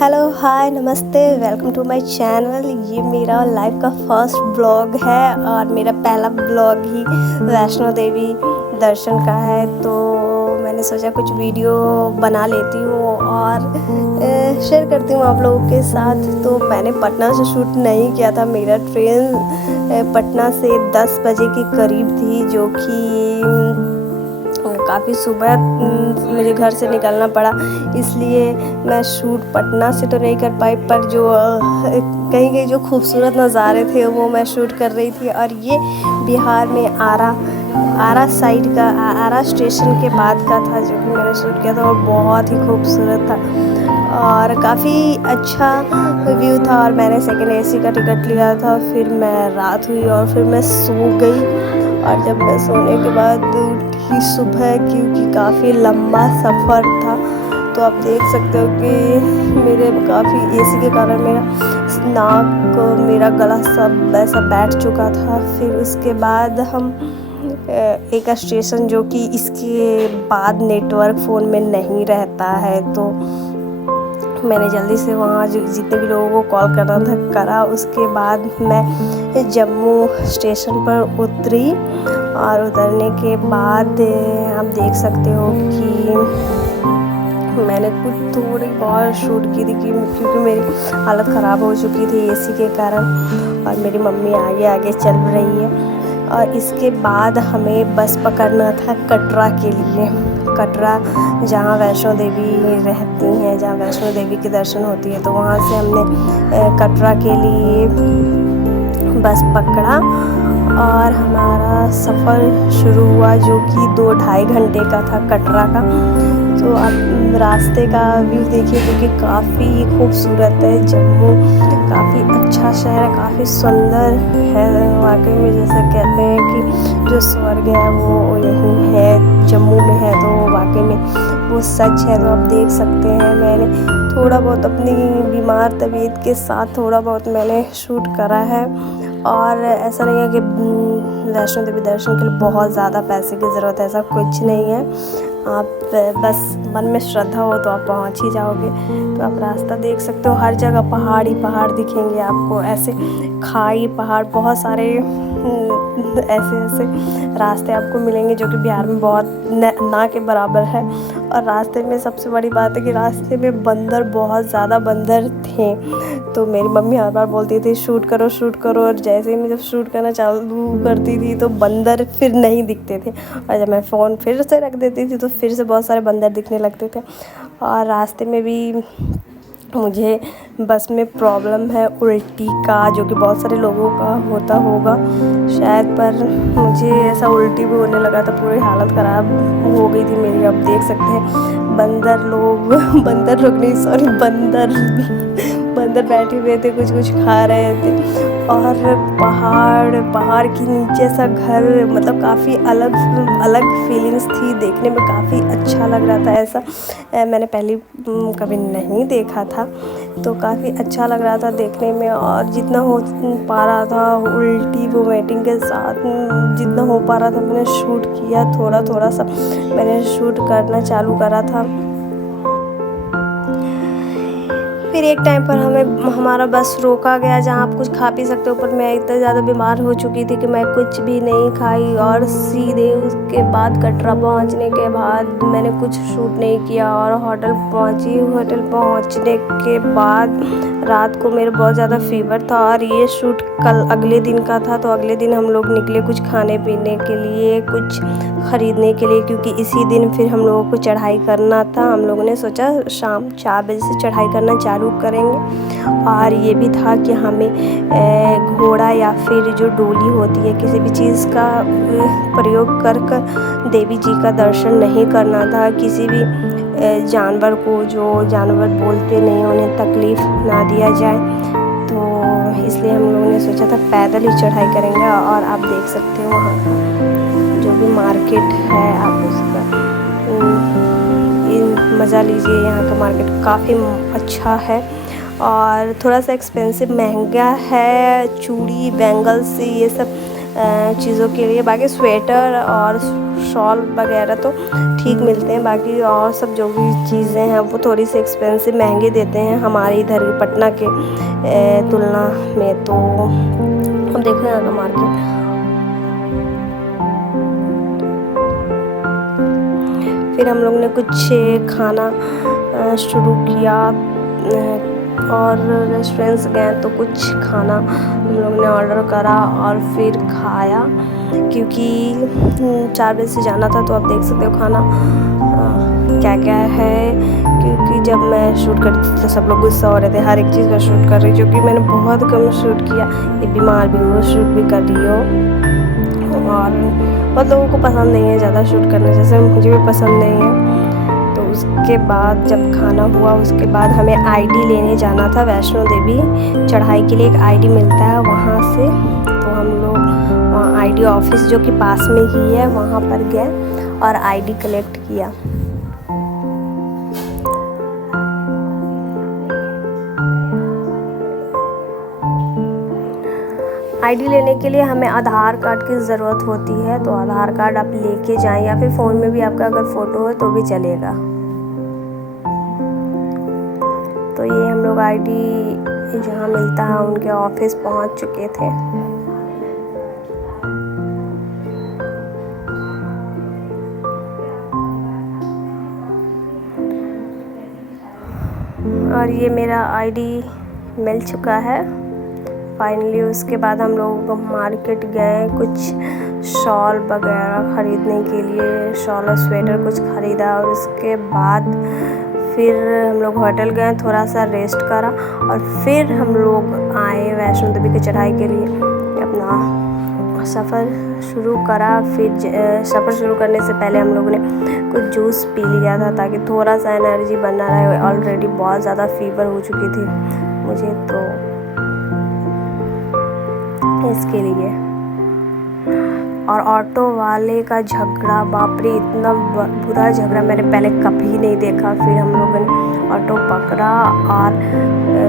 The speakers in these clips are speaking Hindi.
हेलो हाय नमस्ते, वेलकम टू माय चैनल। ये मेरा लाइफ का फर्स्ट ब्लॉग है और मेरा पहला ब्लॉग ही वैष्णो देवी दर्शन का है। तो मैंने सोचा कुछ वीडियो बना लेती हूँ और शेयर करती हूँ आप लोगों के साथ। तो मैंने पटना से शूट नहीं किया था, मेरा ट्रेन पटना से 10 बजे के करीब थी, जो कि काफ़ी सुबह मुझे घर से निकलना पड़ा, इसलिए मैं शूट पटना से तो नहीं कर पाई, पर जो कहीं कहीं जो खूबसूरत नज़ारे थे वो मैं शूट कर रही थी। और ये बिहार में आरा साइड का, आरा स्टेशन के बाद का था जो कि मैंने शूट किया था, और बहुत ही खूबसूरत था और काफ़ी अच्छा व्यू था। और मैंने सेकेंड एसी का टिकट लिया था। फिर मैं रात हुई और फिर मैं सो गई, और जब मैं सोने के बाद उठी सुबह, क्योंकि काफ़ी लंबा सफ़र था, तो आप देख सकते हो कि मेरे काफ़ी एसी के कारण मेरा नाक, मेरा गला सब ऐसा बैठ चुका था। फिर उसके बाद हम एक स्टेशन, जो कि इसके बाद नेटवर्क फ़ोन में नहीं रहता है, तो मैंने जल्दी से वहाँ जितने भी लोगों को कॉल करना था करा। उसके बाद मैं जम्मू स्टेशन पर उतरी, और उतरने के बाद आप देख सकते हो कि मैंने कुछ थोड़ी बहुत शूट की थी, क्योंकि मेरी हालत ख़राब हो चुकी थी एसी के कारण, और मेरी मम्मी आगे आगे चल रही है। और इसके बाद हमें बस पकड़ना था कटरा के लिए। कटरा, जहाँ वैष्णो देवी रहती हैं, जहाँ वैष्णो देवी के दर्शन होती है, तो वहाँ से हमने कटरा के लिए बस पकड़ा और हमारा सफ़र शुरू हुआ, जो कि 2-2.5 घंटे का था कटरा का। तो आप रास्ते का व्यू देखिए, जो कि काफ़ी खूबसूरत है। जम्मू काफ़ी अच्छा शहर है, काफ़ी सुंदर है वाकई में। जैसे कहते हैं कि जो स्वर्ग है वो यहीं है, जम्मू में है, तो वाकई में वो सच है। तो आप देख सकते हैं, मैंने थोड़ा बहुत अपनी बीमार तबीयत के साथ थोड़ा बहुत मैंने शूट करा है। और ऐसा नहीं है कि वैष्णो देवी दर्शन के लिए बहुत ज़्यादा पैसे की ज़रूरत है, ऐसा कुछ नहीं है। आप बस मन में श्रद्धा हो तो आप पहुंच ही जाओगे। तो आप रास्ता देख सकते हो, हर जगह पहाड़ ही पहाड़ दिखेंगे आपको, ऐसे खाई पहाड़, बहुत सारे ऐसे ऐसे रास्ते आपको मिलेंगे, जो कि बिहार में बहुत ना के बराबर है। और रास्ते में सबसे बड़ी बात है कि रास्ते में बंदर, बहुत ज़्यादा बंदर थे। तो मेरी मम्मी हर बार बोलती थी शूट करो शूट करो, और जैसे ही मैं जब शूट करना चालू करती थी तो बंदर फिर नहीं दिखते थे, और जब मैं फ़ोन फिर से रख देती थी तो फिर से बहुत सारे बंदर दिखने लगते थे। और रास्ते में भी मुझे बस में प्रॉब्लम है उल्टी का, जो कि बहुत सारे लोगों का होता होगा शायद, पर मुझे ऐसा उल्टी भी होने लगा था, पूरी हालत ख़राब हो गई थी मेरी। आप देख सकते हैं बंदर लोग बंदर लोग नहीं, सॉरी, बंदर बैठे हुए थे, कुछ कुछ खा रहे थे। और पहाड़ के नीचे सा घर, मतलब काफ़ी अलग अलग फीलिंग्स थी, देखने में काफ़ी अच्छा लग रहा था। ऐसा मैंने पहले कभी नहीं देखा था, तो काफ़ी अच्छा लग रहा था देखने में। और जितना हो पा रहा था, उल्टी वोमिटिंग के साथ जितना हो पा रहा था मैंने शूट किया, थोड़ा थोड़ा सा मैंने शूट करना चालू करा था। फिर एक टाइम पर हमारा बस रोका गया, जहाँ आप कुछ खा पी सकते हो, पर मैं इतना ज़्यादा बीमार हो चुकी थी कि मैं कुछ भी नहीं खाई। और सीधे उसके बाद कटरा पहुँचने के बाद मैंने कुछ शूट नहीं किया, और होटल पहुँची। होटल पहुँचने के बाद रात को मेरा बहुत ज़्यादा फीवर था, और ये शूट कल अगले दिन का था। तो अगले दिन हम लोग निकले कुछ खाने पीने के लिए, कुछ ख़रीदने के लिए, क्योंकि इसी दिन फिर हम लोगों को चढ़ाई करना था। हम लोगों ने सोचा शाम 4 बजे से चढ़ाई करना चालू करेंगे। और ये भी था कि हमें घोड़ा या फिर जो डोली होती है, किसी भी चीज़ का प्रयोग कर देवी जी का दर्शन नहीं करना था। किसी भी जानवर को, जो जानवर बोलते नहीं, उन्हें तकलीफ़ ना दिया जाए, तो इसलिए हम लोगों ने सोचा था पैदल ही चढ़ाई करेंगे। और आप देख सकते हो वहाँ का जो भी मार्केट है, आप उसका मज़ा लीजिए। यहाँ का मार्केट काफ़ी अच्छा है, और थोड़ा सा एक्सपेंसिव, महंगा है। चूड़ी, बैंगल्स, ये सब चीज़ों के लिए। बाकी स्वेटर और शॉल वगैरह तो ठीक मिलते हैं, बाकी और सब जो भी चीज़ें हैं वो थोड़ी सी एक्सपेंसिव महंगे देते हैं हमारे इधर पटना के तुलना में। तो हम देख रहे हैं आगे मार्केट। फिर हम लोग ने कुछ खाना शुरू किया और रेस्टोरेंट्स गए तो कुछ खाना हम लोग ने ऑर्डर करा और फिर खाया, क्योंकि 4 बजे से जाना था। तो आप देख सकते हो खाना क्या क्या है, क्योंकि जब मैं शूट करती थी तो सब लोग गुस्सा हो रहे थे, हर एक चीज़ का शूट कर रही, क्योंकि मैंने बहुत कम शूट किया। ये बीमार भी हो, शूट भी कर रही हो, और बहुत लोगों को पसंद नहीं है ज़्यादा शूट करना, जैसे मुझे भी पसंद नहीं है। तो उसके बाद जब खाना हुआ उसके बाद हमें आईडी लेने जाना था वैष्णो देवी चढ़ाई के लिए। एक आईडी मिलता है वहाँ से, तो हम लोग वहाँ आईडी ऑफिस जो कि पास में ही है वहाँ पर गए और आईडी कलेक्ट किया। आईडी लेने के लिए हमें आधार कार्ड की ज़रूरत होती है, तो आधार कार्ड आप लेके जाएं, या फिर फ़ोन में भी आपका अगर फ़ोटो है तो भी चलेगा। तो ये हम लोग आईडी जहाँ मिलता है उनके ऑफिस पहुँच चुके थे। और ये मेरा आईडी मिल चुका है फाइनली। उसके बाद हम लोग मार्केट गए, कुछ शॉल वगैरह ख़रीदने के लिए, शॉल और स्वेटर कुछ ख़रीदा, और उसके बाद फिर हम लोग होटल गए, थोड़ा सा रेस्ट करा, और फिर हम लोग आए वैष्णो देवी की चढ़ाई के लिए। अपना सफ़र शुरू करा। फिर सफ़र शुरू करने से पहले हम लोगों ने कुछ जूस पी लिया था ताकि थोड़ा सा एनर्जी बना रहे। ऑलरेडी बहुत ज़्यादा फीवर हो चुकी थी मुझे, तो इसके लिए। और ऑटो वाले का झगड़ा, बाप रे, इतना बुरा झगड़ा मैंने पहले कभी नहीं देखा। फिर हम लोगों ने ऑटो पकड़ा और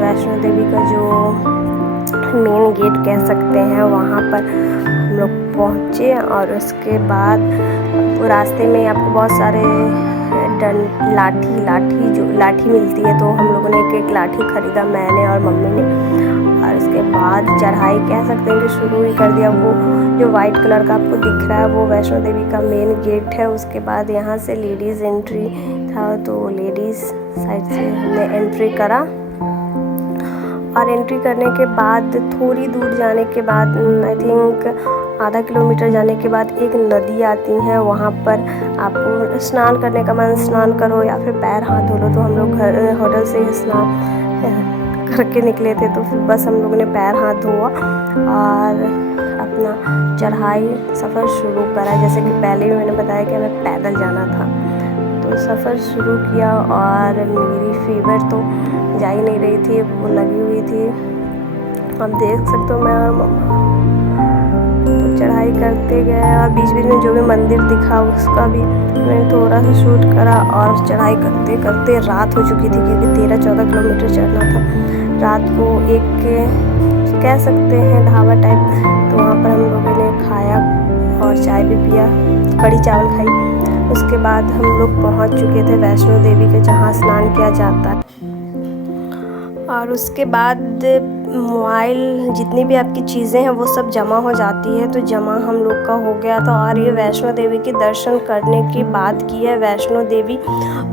वैष्णो देवी का जो मेन गेट कह सकते हैं वहाँ पर हम लोग पहुँचे। और उसके बाद रास्ते में आपको बहुत सारे लाठी मिलती है, तो हम लोगों ने एक लाठी ख़रीदा, मैंने और मम्मी ने। और उसके बाद चढ़ाई कह सकते हैं कि शुरू ही कर दिया। वो जो वाइट कलर का आपको दिख रहा है वो वैष्णो देवी का मेन गेट है। उसके बाद यहाँ से लेडीज़ एंट्री था, तो लेडीज़ साइड से हमने एंट्री करा। और एंट्री करने के बाद थोड़ी दूर जाने के बाद, आई थिंक आधा किलोमीटर जाने के बाद, एक नदी आती है। वहाँ पर आपको स्नान करने का मन, स्नान करो या फिर पैर हाथ धो लो। तो हम लोग घर होटल से स्नान करके निकले थे, तो फिर बस हम लोगों ने पैर हाथ धोआ और अपना चढ़ाई सफ़र शुरू करा। जैसे कि पहले भी मैंने बताया कि हमें पैदल जाना था, तो सफ़र शुरू किया। और मेरी फीवर तो जा ही नहीं रही थी, वो लगी हुई थी, आप देख सकते हो। मैं और मम्मा तो चढ़ाई करते गए, और बीच बीच में जो भी मंदिर दिखा उसका भी मैंने थोड़ा सा शूट करा। और चढ़ाई करते करते रात हो चुकी थी, क्योंकि 13-14 किलोमीटर चढ़ना था। रात को एक कह सकते हैं ढाबा टाइप, तो वहाँ पर हम लोगों ने खाया और चाय भी पिया, कढ़ी चावल खाई। उसके बाद हम लोग पहुँच चुके थे वैष्णो देवी के, जहाँ स्नान किया जाता है। और उसके बाद मोबाइल, जितनी भी आपकी चीज़ें हैं वो सब जमा हो जाती है, तो जमा हम लोग का हो गया था। और ये वैष्णो देवी के दर्शन करने की बात की है, वैष्णो देवी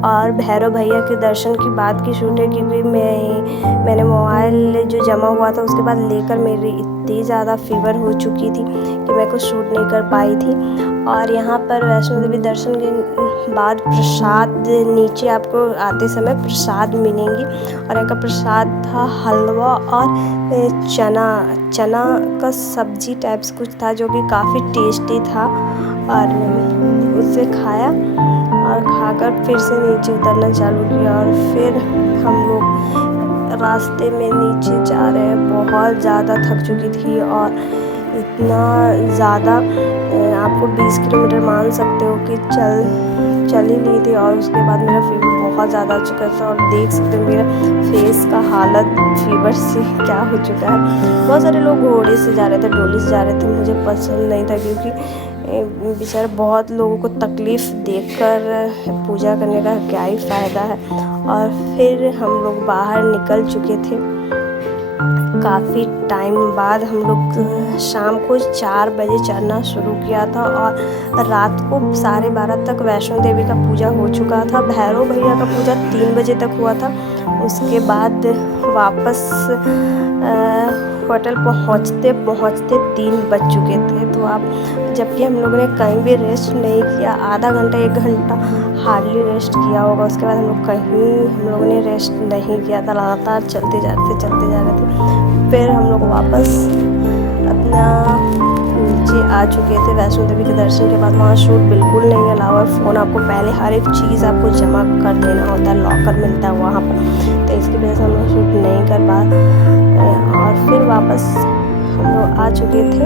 और भैरव भैया के दर्शन की बात की शूट है, क्योंकि मैंने मोबाइल जो जमा हुआ था उसके बाद लेकर मेरी इतनी ज़्यादा फीवर हो चुकी थी कि मैं कुछ शूट नहीं कर पाई थी। और यहाँ पर वैष्णो देवी दर्शन के बाद प्रसाद, नीचे आपको आते समय प्रसाद मिलेंगी, और यहाँ का प्रसाद था हलवा और चना का सब्जी टाइप्स कुछ था, जो कि काफ़ी टेस्टी था। और उसे खाया और खाकर फिर से नीचे उतरना चालू किया। और फिर हम लोग रास्ते में नीचे जा रहे हैं, बहुत ज़्यादा थक चुकी थी, और इतना ज़्यादा आपको 20 किलोमीटर मान सकते हो कि चल ही ली थी। और उसके बाद मेरा फीवर बहुत ज़्यादा आ चुका था और देख सकते हैं मेरा फेस का हालत फीवर से क्या हो चुका है। बहुत सारे लोग घोड़े से जा रहे थे, डोली से जा रहे थे, मुझे पसंद नहीं था क्योंकि बेचारे बहुत लोगों को तकलीफ़ देखकर पूजा करने का क्या ही फ़ायदा है। और फिर हम लोग बाहर निकल चुके थे। काफ़ी टाइम बाद हम लोग शाम को 4 बजे चढ़ना शुरू किया था और रात को 12:30 तक वैष्णो देवी का पूजा हो चुका था। भैरव भैया का पूजा 3 बजे तक हुआ था। उसके बाद वापस होटल पहुंचते 3 बज चुके थे। तो आप जबकि हम लोगों ने कहीं भी रेस्ट नहीं किया, आधा घंटा 1 घंटा हार्डली रेस्ट किया होगा। उसके बाद हम लोगों ने रेस्ट नहीं किया था, लगातार चलते जा रहे थे। फिर हम लोग वापस अपना नीचे आ चुके थे। वैष्णो देवी के दर्शन के बाद वहाँ शूट बिल्कुल नहीं अलावा है। फ़ोन आपको पहले हर एक चीज़ आपको जमा कर देना होता है, लॉकर मिलता है वहाँ पर, तो इसकी वजह से हम लोग शूट नहीं कर पाए। और फिर वापस हम लोग आ चुके थे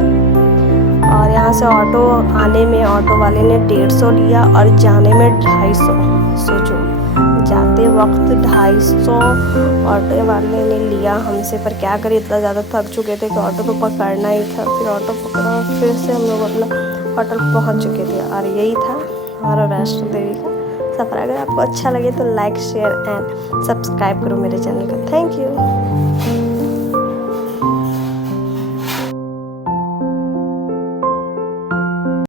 और यहाँ से ऑटो आने में ऑटो वाले ने 150 लिया और जाने में 250। सोचो, जाते वक्त 250 ऑटो वाले ने लिया हमसे, पर क्या करें, इतना ज़्यादा थक चुके थे कि ऑटो तो पकड़ना ही था। फिर ऑटो पकड़ा और फिर से हम लोग अपना होटल पहुँच चुके थे। और यही था हमारा वैष्णो देवी का सफ़र। अगर आपको अच्छा लगे तो लाइक, शेयर एंड सब्सक्राइब करो मेरे चैनल को। Thank you.